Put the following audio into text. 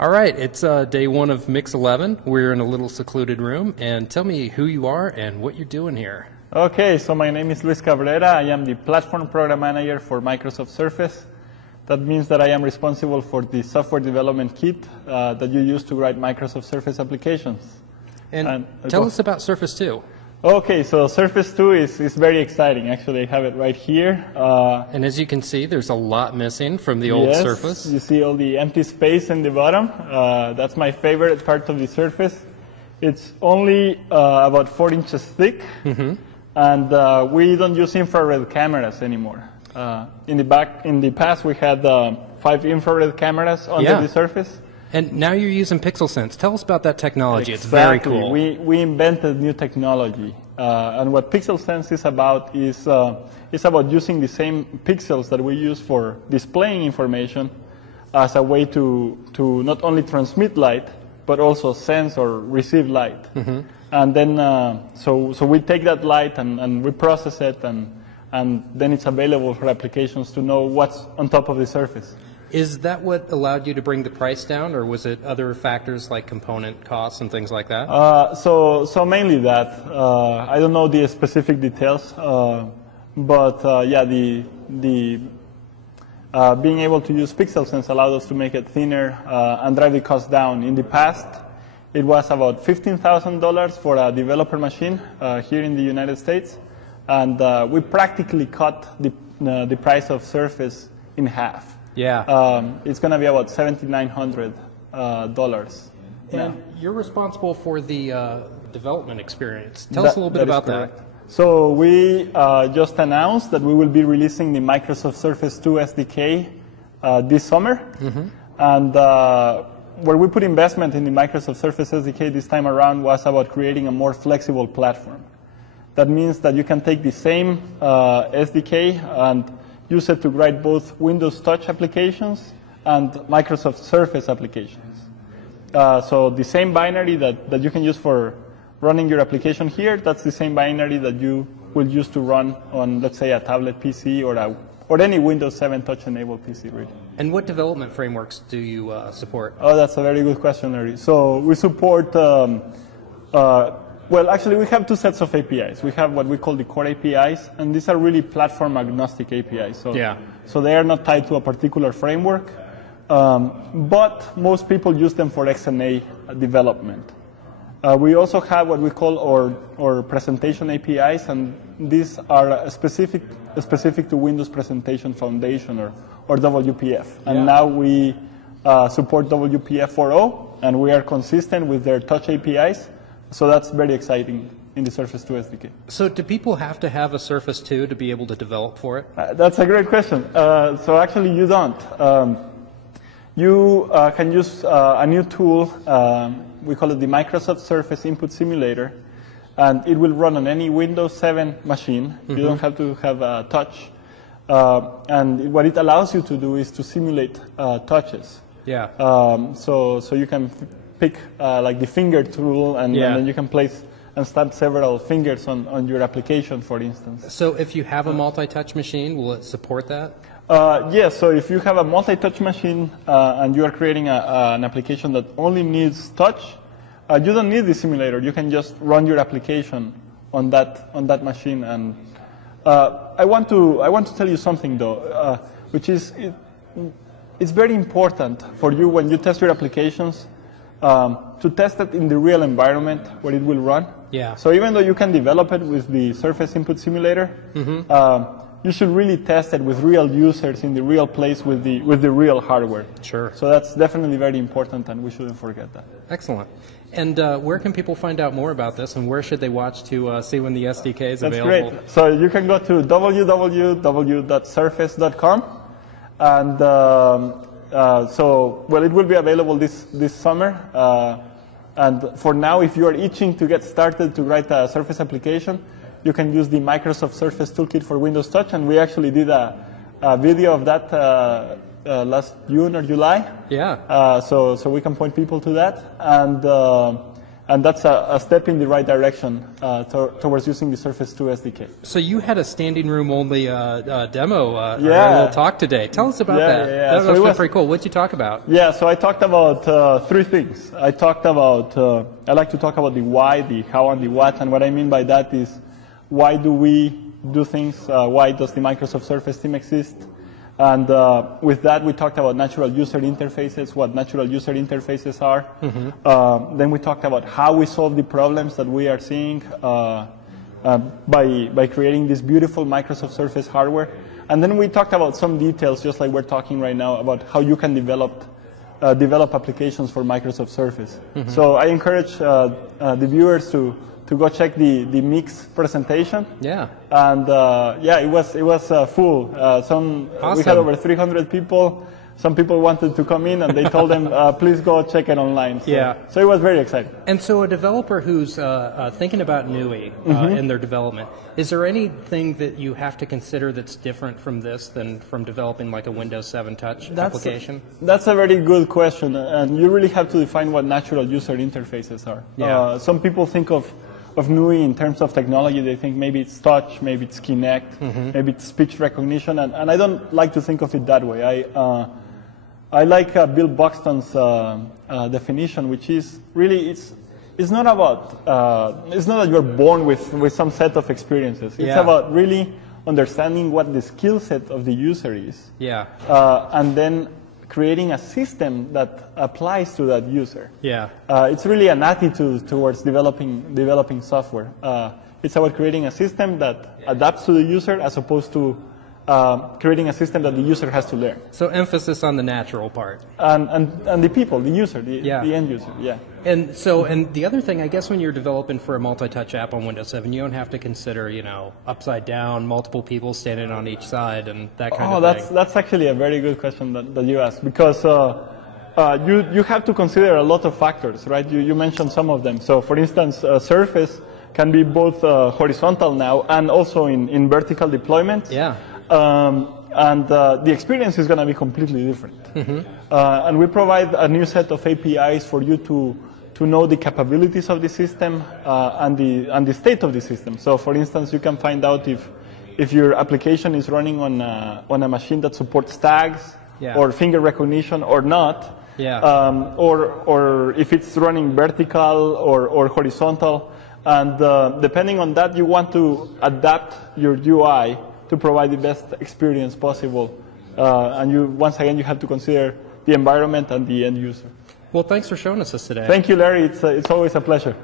All right, it's day one of Mix 11. We're in a little secluded room, and tell me who you are and what you're doing here. Okay, so my name is Luis Cabrera. I am the Platform Program Manager for Microsoft Surface. That means that I am responsible for the software development kit that you use to write Microsoft Surface applications. And tell us about Surface 2. Okay, so Surface 2 is very exciting. Actually, I have it right here. And as you can see, there's a lot missing from the old Surface. You see all the empty space in the bottom. That's my favorite part of the Surface. It's only about 4 inches thick, and we don't use infrared cameras anymore. In the past, we had 5 infrared cameras under the Surface. And now you're using PixelSense. Tell us about that technology. Exactly. It's very cool. We invented new technology. And what PixelSense is about is it's about using the same pixels that we use for displaying information as a way to not only transmit light, but also sense or receive light. And then, so we take that light and we process it, and then it's available for applications to know what's on top of the surface. Is that what allowed you to bring the price down, or was it other factors like component costs and things like that? So mainly that. I don't know the specific details, but yeah, the being able to use PixelSense allowed us to make it thinner and drive the cost down. In the past, it was about $15,000 for a developer machine here in the United States, and we practically cut the price of Surface in half. Yeah. It's going to be about $7,900. And you're responsible for the development experience. Tell us a little bit about that. So we just announced that we will be releasing the Microsoft Surface 2 SDK this summer. And where we put investment in the Microsoft Surface SDK this time around was about creating a more flexible platform. That means that you can take the same SDK and use it to write both Windows Touch applications and Microsoft Surface applications. So the same binary that you can use for running your application here, that's the same binary that you will use to run on, let's say, a tablet PC or any Windows 7 Touch-enabled PC, really. And what development frameworks do you support? Oh, that's a very good question, Larry. So we support well, actually, we have 2 sets of APIs. We have what we call the core APIs, and these are really platform-agnostic APIs. So they are not tied to a particular framework, but most people use them for XNA development. We also have what we call our presentation APIs, and these are specific to Windows Presentation Foundation or WPF. And now we support WPF 4.0, and we are consistent with their Touch APIs. So that's very exciting in the Surface 2 SDK. So do people have to have a Surface 2 to be able to develop for it? That's a great question. So actually you don't. You can use a new tool. We call it the Microsoft Surface Input Simulator. And it will run on any Windows 7 machine. You don't have to have a touch. And what it allows you to do is to simulate touches. Yeah. So you can pick like the finger tool, and then you can place and stamp several fingers on your application, for instance. So if you have a multi-touch machine, will it support that? Yes, so if you have a multi-touch machine and you are creating an application that only needs touch, you don't need the simulator. You can just run your application on that machine. And I want to tell you something though, which is it's very important for you when you test your applications to test it in the real environment where it will run. Yeah. So even though you can develop it with the Surface Input Simulator, you should really test it with real users in the real place with the real hardware. Sure. So that's definitely very important, and we shouldn't forget that. Excellent. And where can people find out more about this, and where should they watch to see when the SDK is available? That's great. So you can go to www.surface.com, and so, well, it will be available this summer. And for now, if you are itching to get started to write a Surface application, you can use the Microsoft Surface Toolkit for Windows Touch. And we actually did a video of that last June or July. Yeah. So we can point people to that. And And that's a step in the right direction towards using the Surface 2 SDK. So you had a standing room only demo, or a Yeah. little talk today. Tell us about that. Yeah. That So it was was pretty cool. What'd you talk about? Yeah, so I talked about three things. I talked about, I like to talk about the why, the how, and the what. And what I mean by that is, why do we do things? Why does the Microsoft Surface team exist? And with that, we talked about natural user interfaces, what natural user interfaces are. Then we talked about how we solve the problems that we are seeing by creating this beautiful Microsoft Surface hardware. And then we talked about some details, just like we're talking right now, about how you can develop applications for Microsoft Surface. So I encourage the viewers to go check the Mix presentation. Yeah. And yeah, it was full. We had over 300 people. Some people wanted to come in, and they told them, please go check it online. So, Yeah. So it was very exciting. And so a developer who's thinking about NUI in their development, is there anything that you have to consider that's different from this than from developing like a Windows 7 Touch application? That's a very good question, and you really have to define what natural user interfaces are. Yeah. Some people think of NUI in terms of technology. They think maybe it's touch, maybe it's Kinect, maybe it's speech recognition, and I don't like to think of it that way. I like Bill Buxton's definition, which is really it's not that you're born with some set of experiences. It's about really understanding what the skill set of the user is, and then creating a system that applies to that user. It's really an attitude towards developing software. It's about creating a system that adapts to the user as opposed to creating a system that the user has to learn. So emphasis on the natural part. And the people, the user, the end user, And the other thing, I guess when you're developing for a multi-touch app on Windows 7, you don't have to consider, upside down, multiple people standing on each side and that kind of thing. That's actually a very good question that you asked, because you have to consider a lot of factors, right? You mentioned some of them. So for instance, Surface can be both horizontal now and also in vertical deployments. And the experience is going to be completely different. And we provide a new set of APIs for you to know the capabilities of the system and the state of the system. So, for instance, you can find out if your application is running on a machine that supports tags or finger recognition or not, or if it's running vertical or horizontal. And depending on that, you want to adapt your UI to provide the best experience possible. And once again, you have to consider the environment and the end user. Well, thanks for showing us this today. Thank you, Larry. It's always a pleasure.